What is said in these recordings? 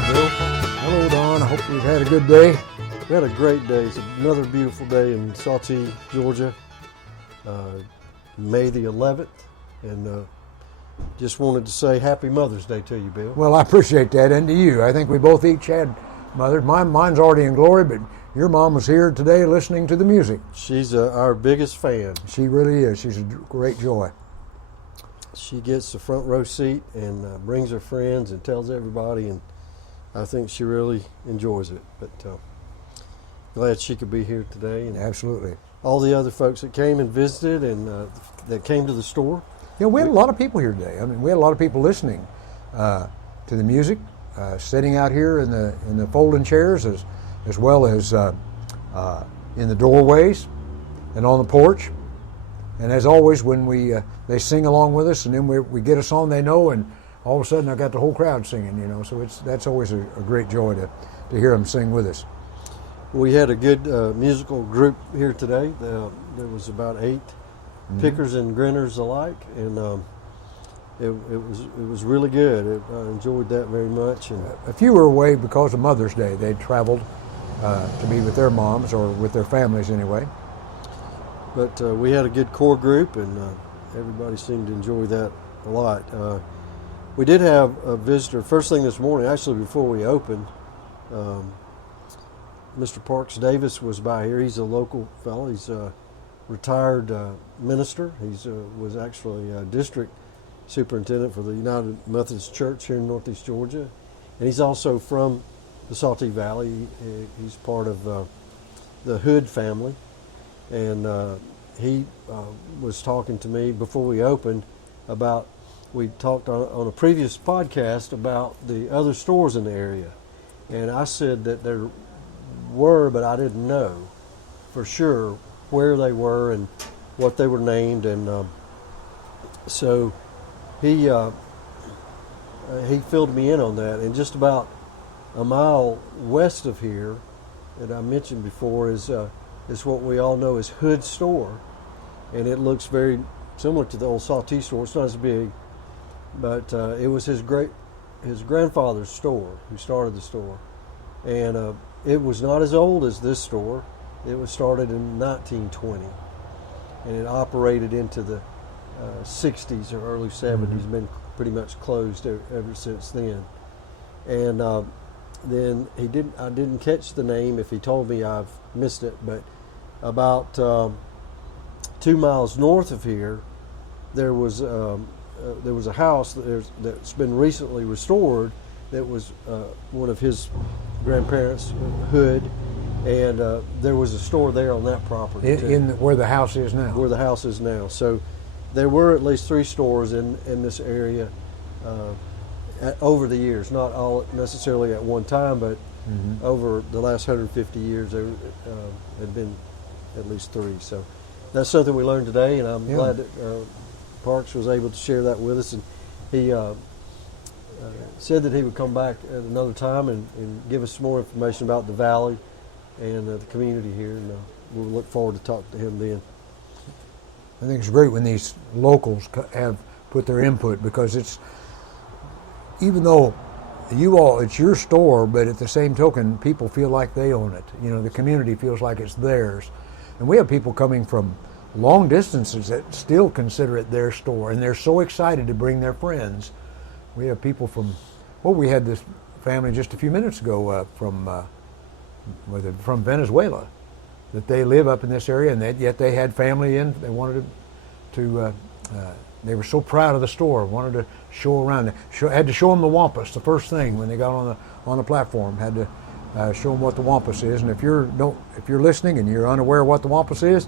Bill. Hello, Don. I hope you've had a good day. We had a great day. It's another beautiful day in Salty, Georgia, May the 11th. And just wanted to say Happy Mother's Day to you, Bill. Well, I appreciate that, and to you. I think we both each had mothers. Mine's already in glory, but your mom was here today listening to the music. She's our biggest fan. She really is. She's a great joy. She gets the front row seat and brings her friends and tells everybody, and I think she really enjoys it. But glad she could be here today. And Absolutely. all the other folks that came and visited and that came to the store. Yeah, we had a lot of people here today. I mean, we had a lot of people listening to the music, sitting out here in the folding chairs, as well as in the doorways and on the porch. And as always, when they sing along with us, and then we get a song they know, and all of a sudden I got the whole crowd singing. So that's always a great joy to hear them sing with us. We had a good musical group here today. There was about 8 pickers and grinners alike, and it was really good. I enjoyed that very much. And A few were away because of Mother's Day. They'd traveled to be with their moms, or with their families anyway. But we had a good core group, and everybody seemed to enjoy that a lot. We did have a visitor first thing this morning, actually before we opened. Mr. Parks Davis was by here. He's a local fellow. He's a retired minister. He was actually a district superintendent for the United Methodist Church here in Northeast Georgia. And he's also from the Salty Valley. He's part of the Hood family. And he was talking to me before we opened about, we talked on a previous podcast about the other stores in the area. And I said that there were, but I didn't know for sure where they were and what they were named. And so he filled me in on that. And just about a mile west of here, that I mentioned before, is what we all know as Hood Store, and it looks very similar to the old Salty store. It's not as big, but it was his grandfather's store who started the store, and it was not as old as this store. It was started in 1920, and it operated into the 60s or early 70s. Been pretty much closed ever since then, and then I didn't catch the name. If he told me, I've missed it, but about 2 miles north of here, there was a house that's been recently restored. That was one of his grandparents' Hood, and there was a store there on that property Where the house is now. Where the house is now. So there were at least 3 stores in this area over the years, not all necessarily at one time, but over the last 150 years there had been at least 3. So that's something we learned today, and I'm glad that Parks was able to share that with us. And he said that he would come back at another time and give us more information about the valley and the community here, and we'll look forward to talking to him then. I think it's great when these locals have put their input, because it's, even though it's your store, but at the same token, people feel like they own it. The community feels like it's theirs. And we have people coming from long distances that still consider it their store, and they're so excited to bring their friends. We have people from, we had this family just a few minutes ago from Venezuela, that they live up in this area, and yet they had family in. They wanted to they were so proud of the store, wanted to show around. Had to show them the wampus the first thing when they got on the platform. Had to show them what the wampus is. And if you're listening and you're unaware of what the wampus is,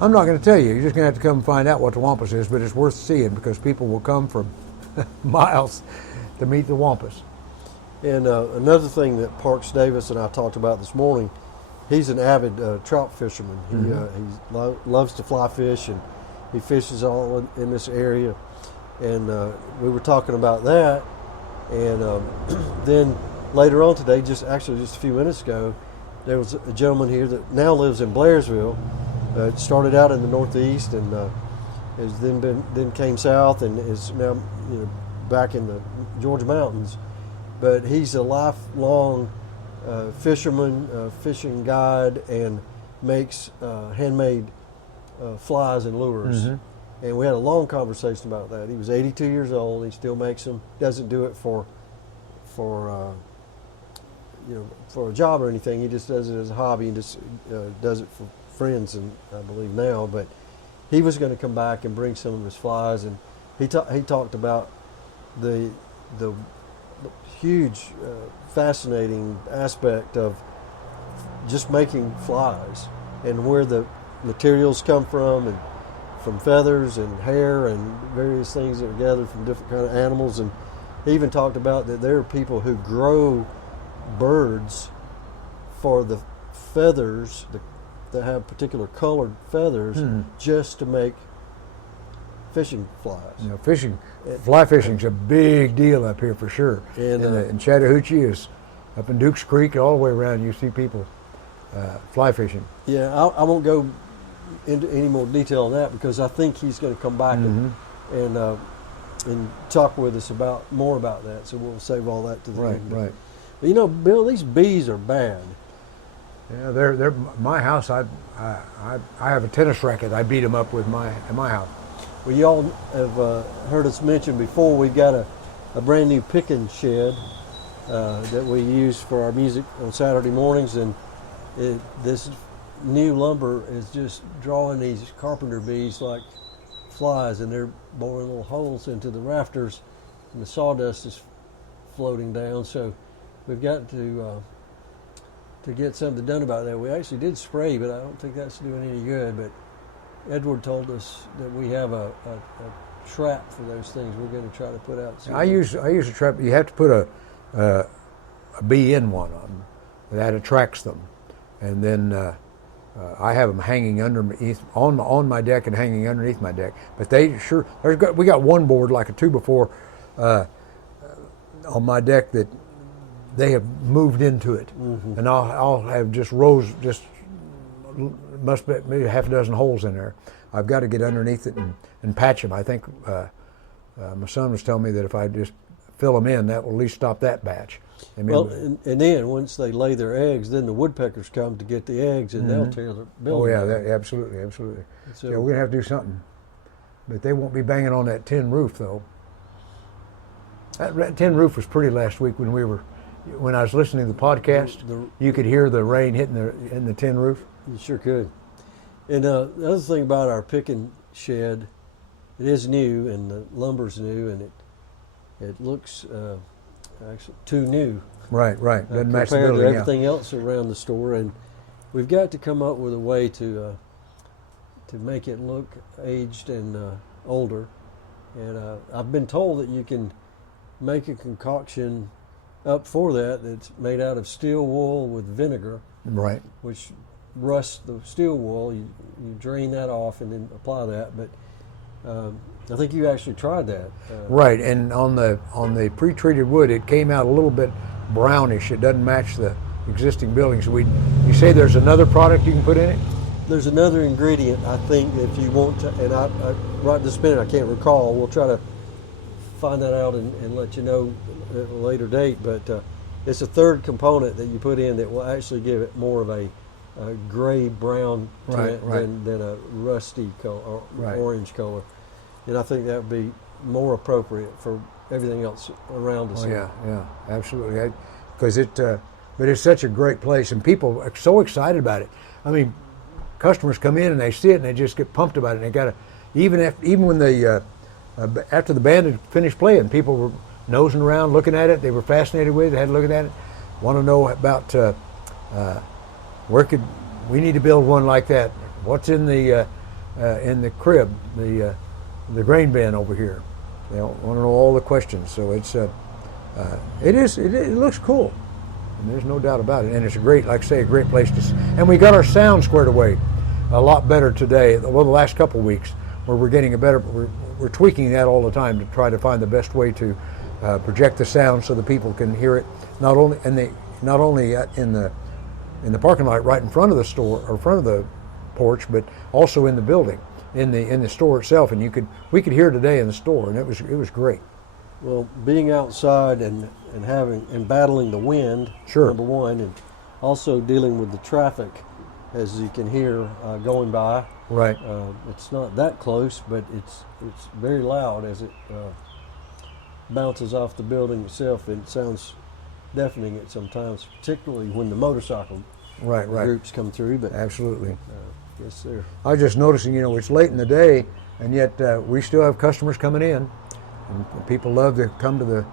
I'm not going to tell you. You're just going to have to come and find out what the wampus is. But it's worth seeing, because people will come from miles to meet the wampus. And another thing that Parks Davis and I talked about this morning, he's an avid trout fisherman. He loves to fly fish, and he fishes all in this area. And we were talking about that, and then later on today, just a few minutes ago, there was a gentleman here that now lives in Blairsville. Started out in the Northeast, and has then came south, and is now back in the Georgia mountains. but he's a lifelong fisherman, fishing guide, and makes handmade flies and lures. And we had a long conversation about that. He was 82 years old. He still makes them. Doesn't do it for for a job or anything. He just does it as a hobby and just does it for friends, and I believe now. But he was going to come back and bring some of his flies, and he talked about the huge, fascinating aspect of just making flies and where the materials come from, and from feathers and hair and various things that are gathered from different kind of animals. And he even talked about that there are people who grow birds for the feathers that have particular colored feathers just to make fishing flies. You know, fly fishing's a big deal up here for sure. And Chattahoochee is up in Dukes Creek, all the way around. You see people fly fishing. Yeah, I won't go into any more detail on that because I think he's going to come back and talk with us more about that. So we'll save all that to the end. Right. But you know, Bill, these bees are bad. Yeah, they're my house. I have a tennis racket. I beat them up with at my house. Well, you all have heard us mention before. We've got a brand new picking shed that we use for our music on Saturday mornings, and this new lumber is just drawing these carpenter bees like flies, and they're boring little holes into the rafters, and the sawdust is floating down. So we've got to get something done about that. We actually did spray, but I don't think that's doing any good. But Edward told us that we have a trap for those things. We're going to try to put out. I use a trap. You have to put a bee in one of them that attracts them, and then I have them hanging underneath on my deck and hanging underneath my deck. But we got one board like a 2x4 on my deck that they have moved into it, and I'll have just rows, must be maybe half a dozen holes in there. I've got to get underneath it and patch them. I think my son was telling me that if I just fill them in, that will at least stop that batch. And then once they lay their eggs, then the woodpeckers come to get the eggs, and they'll tear the building. Oh yeah, down. Absolutely. So, yeah, we're gonna have to do something, but they won't be banging on that tin roof though. That tin roof was pretty last week when I was listening to the podcast. You could hear the rain hitting in the tin roof. You sure could. And the other thing about our picking shed, it is new, and the lumber's new, and it looks actually too new. Right. Doesn't match the compared building. to everything else around the store, and we've got to come up with a way to make it look aged and older. And I've been told that you can make a concoction up for that's made out of steel wool with vinegar, Right. which rusts the steel wool. You drain that off and then apply that. But I think you actually tried that. Right, and on the pre-treated wood, it came out a little bit brownish. It doesn't match the existing buildings. You say there's another product you can put in it? There's another ingredient, I think, if you want to, and I right this minute I can't recall. We'll try to find that out and let you know at a later date. But it's a third component that you put in that will actually give it more of a gray-brown tint than a rusty color or orange color. And I think that would be more appropriate for everything else around us. Oh yeah, absolutely. But it's such a great place, and people are so excited about it. I mean, customers come in and they see it and they just get pumped about it. And they got to even when they after the band had finished playing, people were nosing around, looking at it. They were fascinated with it. They had to look at it, want to know about where could we need to build one like that? What's in the crib, the grain bin over here? They want to know all the questions. So it looks cool, and there's no doubt about it. And it's a great, like I say, a great place to. And we got our sound squared away a lot better today. Well, the last couple of weeks, where we're getting we're tweaking that all the time to try to find the best way to project the sound so the people can hear it. Not only in the parking lot right in front of the store or front of the porch, but also in the building, in the store itself. And we could hear today in the store, and it was great. Well, being outside and battling the wind, Sure. number one, and also dealing with the traffic, as you can hear going by. Right. It's not that close, but it's very loud as it bounces off the building itself. It sounds deafening at sometimes, particularly when the motorcycle Right. groups come through. But Absolutely. yes, sir. I was just noticing, it's late in the day, and yet we still have customers coming in, and people love to come to the.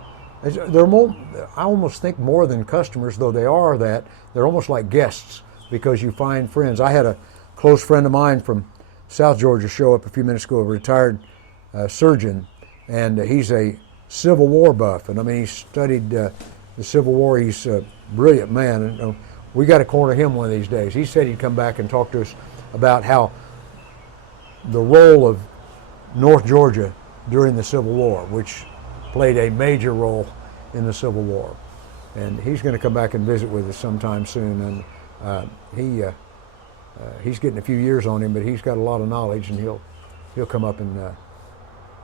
They're more. I almost think more than customers, though they are that. They're almost like guests because you find friends. I had a close friend of mine from South Georgia show up a few minutes ago, a retired surgeon, and he's a Civil War buff, and I mean he studied the Civil War. He's a brilliant man, and we got to corner him one of these days. He said he'd come back and talk to us about how the role of North Georgia during the Civil War, which played a major role in the Civil War. And he's going to come back and visit with us sometime soon. And he's getting a few years on him, but he's got a lot of knowledge, and he'll come up and.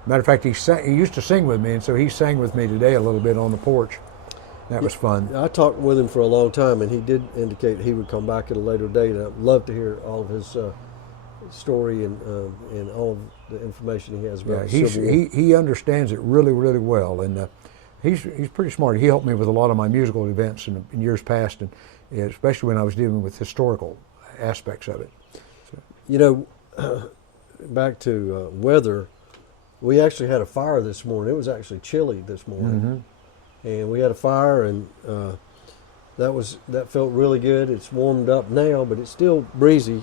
Matter of fact, he used to sing with me, and so he sang with me today a little bit on the porch. That was fun. I talked with him for a long time, and he did indicate he would come back at a later date. And I'd love to hear all of his story and all of the information he has about the Civil War. He understands it really, really well, and he's pretty smart. He helped me with a lot of my musical events in years past, and especially when I was dealing with historical aspects of it. So. Back to weather. We actually had a fire this morning. It was actually chilly this morning, and we had a fire, and that felt really good. It's warmed up now, but it's still breezy.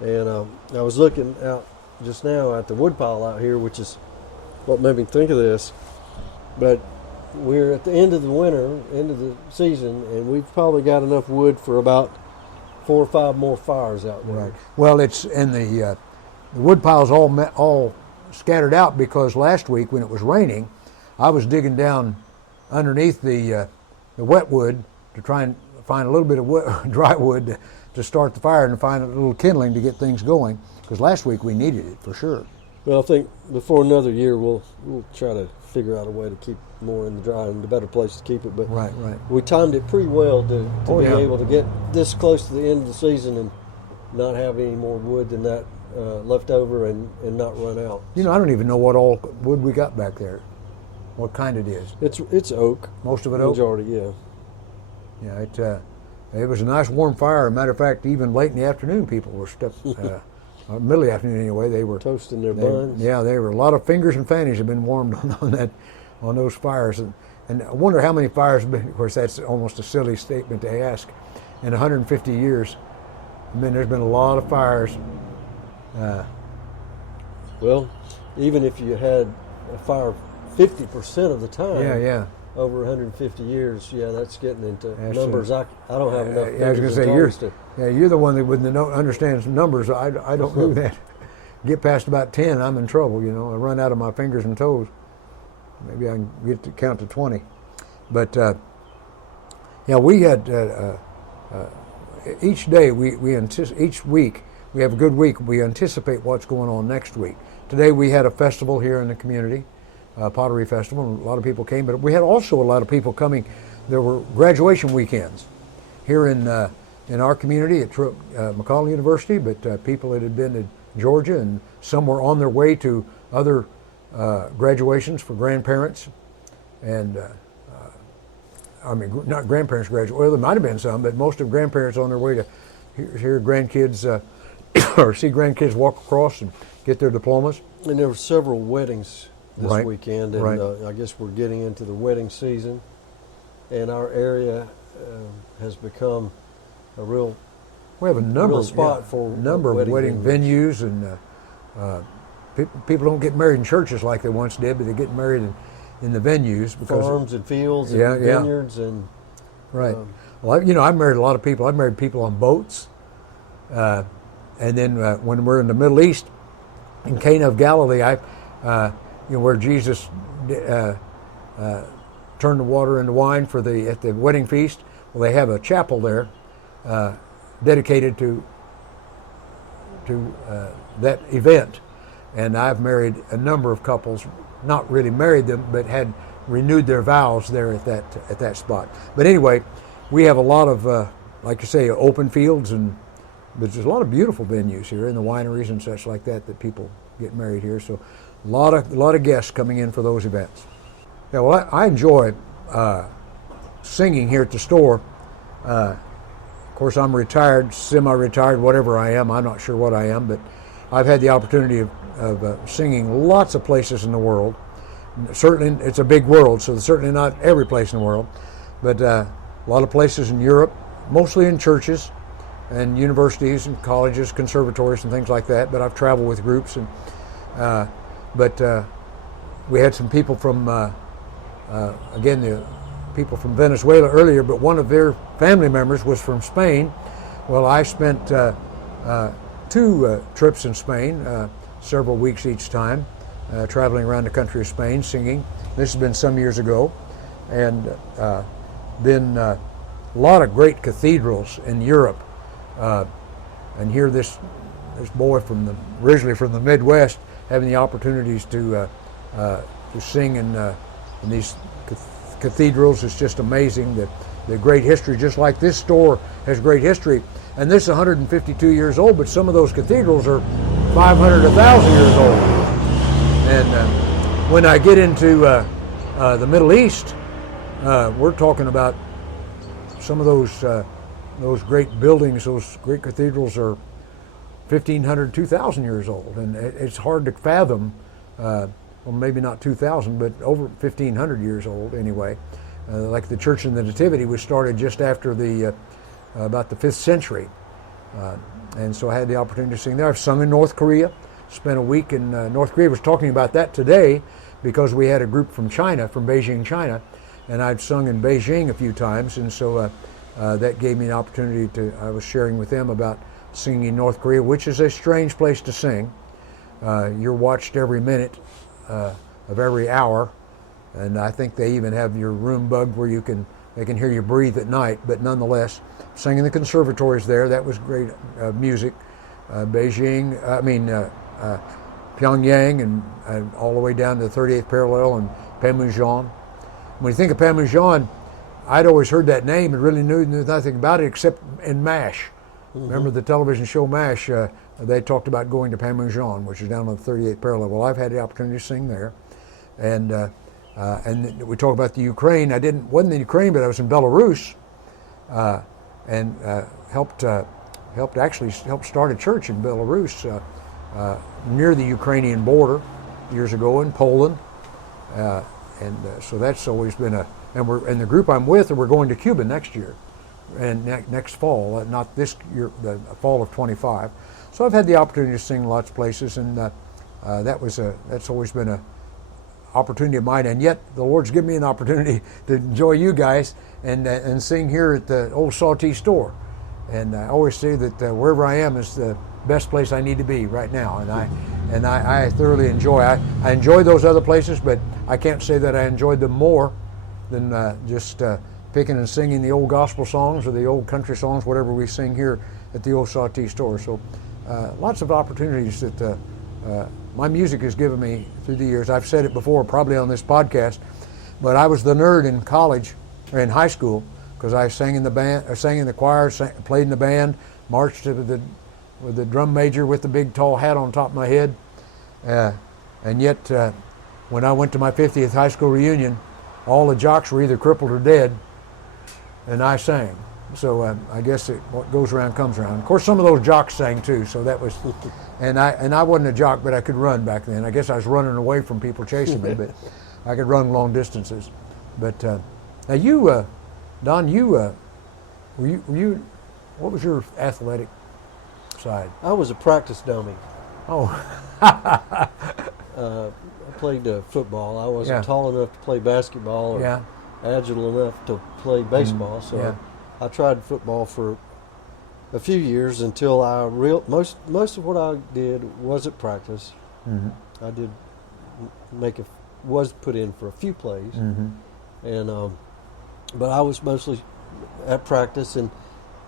And I was looking out just now at the woodpile out here, which is what made me think of this. But we're at the end of the winter, end of the season, and we've probably got enough wood for about 4 or 5 more fires out there. Right. Well, it's in the wood piles all scattered out because last week when it was raining, I was digging down underneath the wet wood to try and find a little bit of dry wood to start the fire and find a little kindling to get things going, because last week we needed it for sure. Well, I think before another year we'll try to figure out a way to keep more in the dry and a better place to keep it. But Right. we timed it pretty well to be yeah. able to get this close to the end of the season and not have any more wood than that left over and not run out. I don't even know what all wood we got back there, what kind it is. It's oak. Most of it oak? Majority, yeah. Yeah, it was a nice warm fire. As a matter of fact, even late in the afternoon, people were middle of the afternoon anyway, they were Toasting their buns. Yeah, they were. A lot of fingers and fannies have been warmed on those fires, and I wonder how many fires have been. Of course, that's almost a silly statement to ask. In 150 years, there's been a lot of fires. Well, even if you had a fire 50% of the time, Yeah. over 150 years, that's getting into numbers. I don't have enough. I was going to say you're the one that wouldn't understands numbers. I don't do that. Get past about 10, I'm in trouble. I run out of my fingers and toes. Maybe I can get to count to 20. But we had each day each week we have a good week. We anticipate what's going on next week. Today we had a festival here in the community. Pottery Festival, and a lot of people came, but we had also a lot of people coming. There were graduation weekends here in our community at McCall University, but people that had been to Georgia, and some were on their way to other graduations for grandparents, and not grandparents graduate. Well, there might have been some, but most of grandparents on their way to hear grandkids or see grandkids walk across and get their diplomas. And there were several weddings this weekend, and Right. I guess we're getting into the wedding season, and our area has become a real We have a number of wedding venues, and people don't get married in churches like they once did, but they get married in the venues because farms and fields and vineyards and right. Well, I married a lot of people. I married people on boats, and then when we're in the Middle East, in Cana of Galilee, where Jesus turned the water into wine at the wedding feast. Well, they have a chapel there dedicated to that event, and I've married a number of couples. Not really married them, but had renewed their vows there at that spot. But anyway, we have a lot of, like you say, open fields, but there's a lot of beautiful venues here, and the wineries and such like that people get married here. So a lot of guests coming in for those events. Yeah, well, I enjoy singing here at the store. Of course, I'm retired, semi-retired, whatever I am. I'm not sure what I am, but I've had the opportunity of singing lots of places in the world. Certainly, it's a big world, so certainly not every place in the world, but a lot of places in Europe, mostly in churches and universities and colleges, conservatories and things like that. But I've traveled with groups, and we had some people from again, the people from Venezuela earlier, but one of their family members was from Spain. Well, I spent 2 trips in Spain, several weeks each time, traveling around the country of Spain singing. This has been some years ago, and been a lot of great cathedrals in Europe. And here this boy originally from the Midwest, having the opportunities to sing in these cathedrals is just amazing. The great history, just like this store has great history. And this is 152 years old, but some of those cathedrals are 500, 1,000 years old. And when I get into the Middle East, we're talking about some of those great buildings, those great cathedrals are 1,500, 2,000 years old. And it's hard to fathom, well, maybe not 2,000, but over 1,500 years old anyway. Like the Church of the Nativity was started just after about the 5th century. And so I had the opportunity to sing there. I've sung in North Korea, spent a week in North Korea. I was talking about that today because we had a group from China, from Beijing, China, and I'd sung in Beijing a few times, and so that gave me an opportunity I was sharing with them about singing in North Korea, which is a strange place to sing. You're watched every minute of every hour, and I think they even have your room bugged where they can hear you breathe at night, but nonetheless, sang in the conservatories there. That was great music. Beijing, Pyongyang, and all the way down to the 38th parallel and Panmunjom. When you think of Panmunjom, I'd always heard that name and really knew nothing about it except in MASH. Mm-hmm. Remember the television show MASH? They talked about going to Panmunjom, which is down on the 38th parallel. Well, I've had the opportunity to sing there, and we talk about the Ukraine. Wasn't in Ukraine, but I was in Belarus, and helped start a church in Belarus near the Ukrainian border years ago in Poland, so that's always been and the group I'm with, we're going to Cuba next year, and next fall, not this year, the fall of 25. So I've had the opportunity to sing lots of places, and that's always been a opportunity of mine. And yet the Lord's given me an opportunity to enjoy you guys and sing here at the Old Sawtee store. And I always say that wherever I am is the best place I need to be right now, and I thoroughly enjoy. I enjoy those other places, but I can't say that I enjoyed them more than just picking and singing the old gospel songs or the old country songs, whatever we sing here at the Old Sawtee store. So lots of opportunities that my music has given me through the years. I've said it before, probably on this podcast, but I was the nerd in college or in high school because I sang in the band, or sang in the choir, played in the band, marched with the drum major with the big tall hat on top of my head, and yet when I went to my 50th high school reunion, all the jocks were either crippled or dead, and I sang. So I guess what goes around comes around. Of course, some of those jocks sang too, so that was, and I wasn't a jock, but I could run back then. I guess I was running away from people chasing me, but I could run long distances. But now you, Don, were you, what was your athletic side? I was a practice dummy. Oh. I played football. I wasn't tall enough to play basketball or agile enough to play baseball, so I tried football for a few years until most of what I did wasn't practice. Mm-hmm. I did was put in for a few plays, mm-hmm. and but I was mostly at practice. And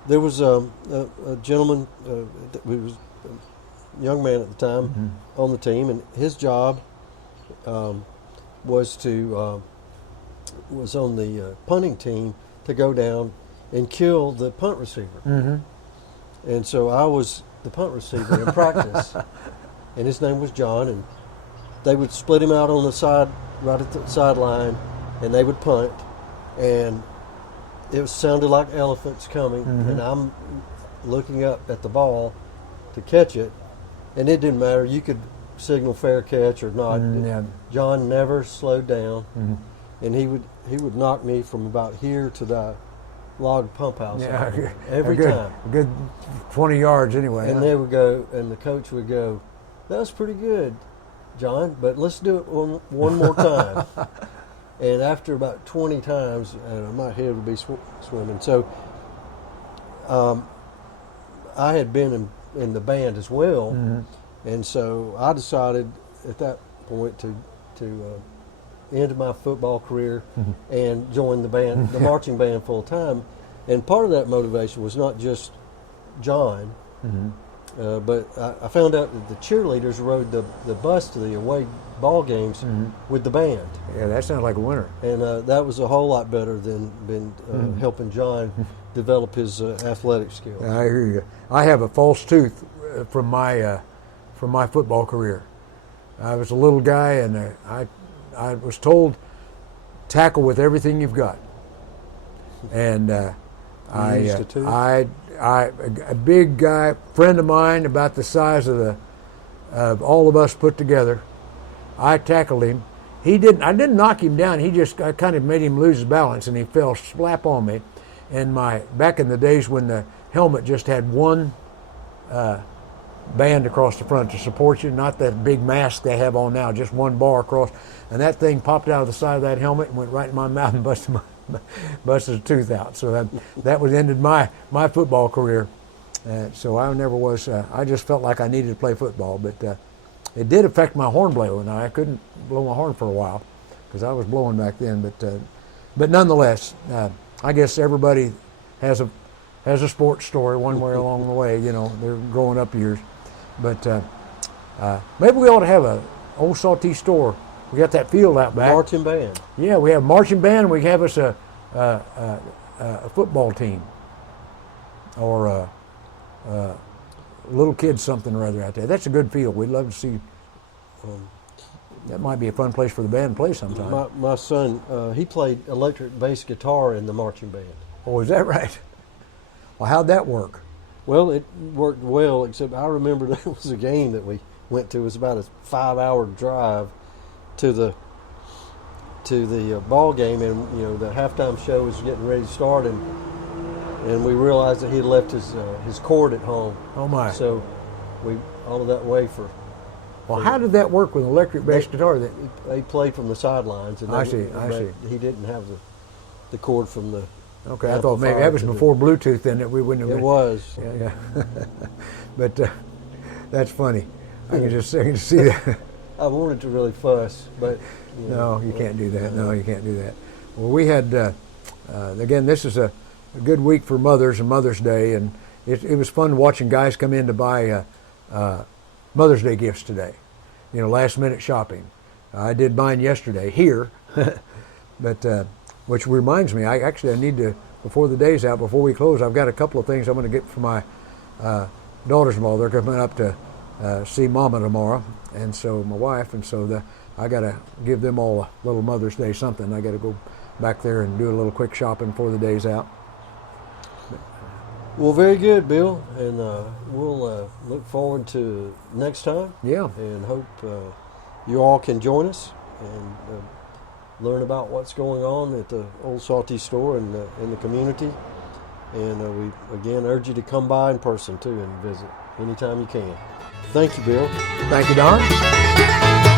there was a gentleman who was a young man at the time, mm-hmm. on the team, and his job was to was on the punting team to go down and kill the punt receiver. Mm-hmm. And so I was the punt receiver in practice, and his name was John. And they would split him out on the side, right at the sideline, and they would punt, and it sounded like elephants coming, and I'm looking up at the ball to catch it, and it didn't matter. You could signal fair catch or not. Yeah. John never slowed down, and he would knock me from about here to the log pump house every time. A good 20 yards anyway. And they would go, and the coach would go, "That was pretty good, John, but let's do it one more time." And after about 20 times, my head would be swimming. So I had been in the band as well, and so I decided at that point to end my football career and join the band, the marching band, full time. And part of that motivation was not just John, but I found out that the cheerleaders rode the bus to the away ball games with the band. Yeah, that sounds like a winner. And that was a whole lot better than helping John develop his athletic skills. I hear you. I have a false tooth from my football career. I was a little guy, and I was told, tackle with everything you've got. And a big guy, friend of mine, about the size of all of us put together, I tackled him. I didn't knock him down. I kind of made him lose his balance, and he fell slap on me. And back in the days when the helmet just had one band across the front to support you, not that big mask they have on now, just one bar across. And that thing popped out of the side of that helmet and went right in my mouth and busted a tooth out. So that ended my football career. So I never was. I just felt like I needed to play football, but it did affect my horn blowing. I couldn't blow my horn for a while because I was blowing back then. But nonetheless, I guess everybody has a sports story one way along the way. You know, their growing up years. But maybe we ought to have a Old Saltee store. We got that field out back. Marching band. Yeah, we have a marching band, and we have us a football team or little kids something or other out there. That's a good field. We'd love to see. That might be a fun place for the band to play sometime. My son, he played electric bass guitar in the marching band. Oh, is that right? Well, how'd that work? Well, it worked well, except I remember there was a game that we went to. It was about a 5-hour drive to the ball game, and the halftime show was getting ready to start, and we realized that he had left his cord at home. Oh my! So we all of that way for. Well, how did that work with an electric bass guitar? They played from the sidelines, and I see. He didn't have the cord from the. Okay, I thought maybe that was before Bluetooth, then that we wouldn't have. It was. Yeah. But that's funny. I can just see that. I wanted to really fuss, but no, you can't do that. No, you can't do that. Well, we had again. This is a good week for mothers and Mother's Day, and it was fun watching guys come in to buy Mother's Day gifts today. Last minute shopping. I did mine yesterday here, but which reminds me, I need to, before the day's out, before we close, I've got a couple of things I'm going to get for my daughters-in-law. They're coming up to see Mama tomorrow, and so my wife, and so I got to give them all a little Mother's Day something. I got to go back there and do a little quick shopping before the day's out. Well, very good, Bill, and we'll look forward to next time. Yeah. And hope you all can join us and learn about what's going on at the Old Saltee store and in the community. And we again urge you to come by in person too and visit anytime you can. Thank you, Bill. Thank you, Don.